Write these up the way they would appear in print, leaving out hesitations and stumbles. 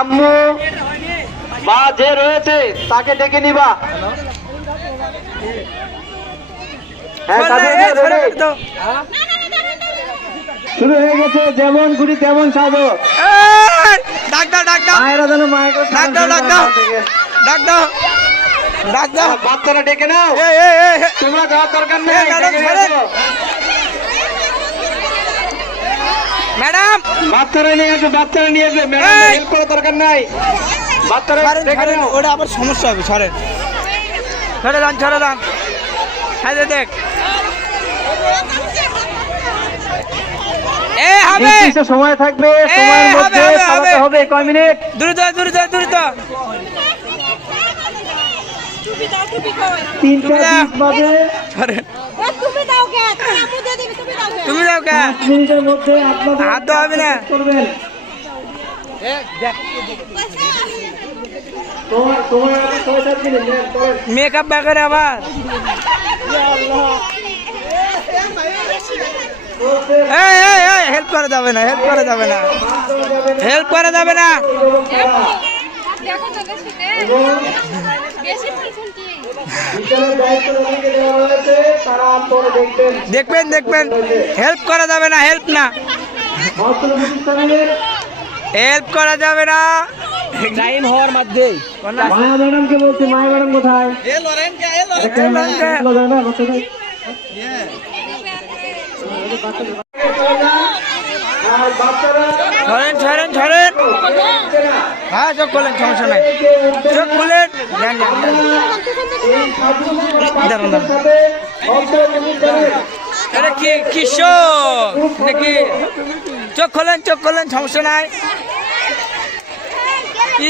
আম্মু বা যে রয়েছে তাকে ডেকে নিবা। হ্যাঁ, শুরু হয়ে গেছে। যেমন ঘুরি তেমন সাজো। মায়েরা যেন বাচ্চারা ডেকে নাও, তোমরা যাওয়ার দরকার নেই। ম্যাডাম বাচ্চারা নিয়ে আসো, বাচ্চারা নিয়ে আসবে। ম্যাডাম হেল্প করার দরকার নাই, বাচ্চারা ডেকে নাও। ওটা আবার সমস্যা হবে। সরে দান সাইডে দেখ। সময় থাকবে, সময়ের মধ্যে সাজাতে হবে। কয় মিনিট? দ্রুত 3:20 বাজে। তুমি দাও কে? 5 মিনিটের মধ্যে আপনাদের হাত দেওয়া হবে না। করবেন। তোমার 6-7 মিনিট করেন। মেকআপ ব্যাগের আবার হেল্প করা যাবে না, হেল্প করা যাবে না। দেখবেন হেল্প করা যাবে না, হেল্প করা যাবে না। টাইম হওয়ার মধ্যে মায়া ম্যাডামকে বলছি, মায়া ম্যাডাম কোথায়? ছড়েন। হ্যাঁ, চোখ খুলেন, সমস্যা নাই। চোখ খুলেন। এটা কি কিশোর নাকি? চোখ খোলেন, সমস্যা নাই।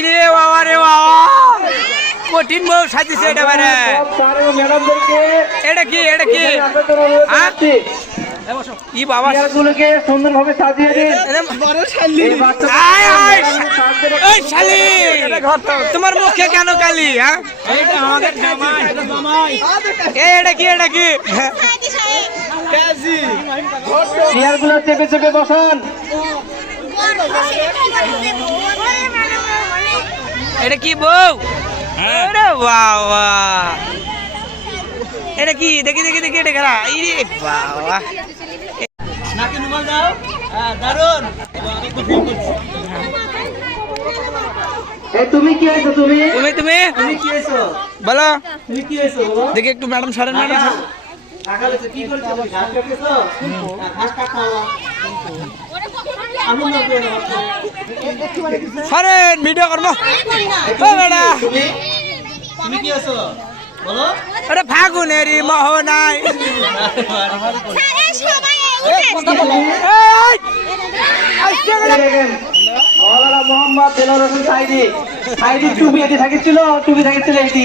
রে বাবা, কঠিন বউ সাজিছে এটা। মানে এটা কি কি বাবা? সুন্দরভাবে সাজিয়ে দিন। তোমার মুখে কেন কালি? হ্যাঁ, এটা কি চেয়ারগুলো চেপে বসান। এটা কি বউ? আরে বাবা, এটা কি? দেখি এটা খেলা। বাবা তুমি কি আছো? তুমি বলো দেখি একটু। ম্যাডাম সরেন, সরেন, ভিডিও করবো। আরে ফাগুনেরই মোহনায় মোহাম্মদ দেলোয়ার হোসেন সাইদি টুপি থাকিছিল এটি।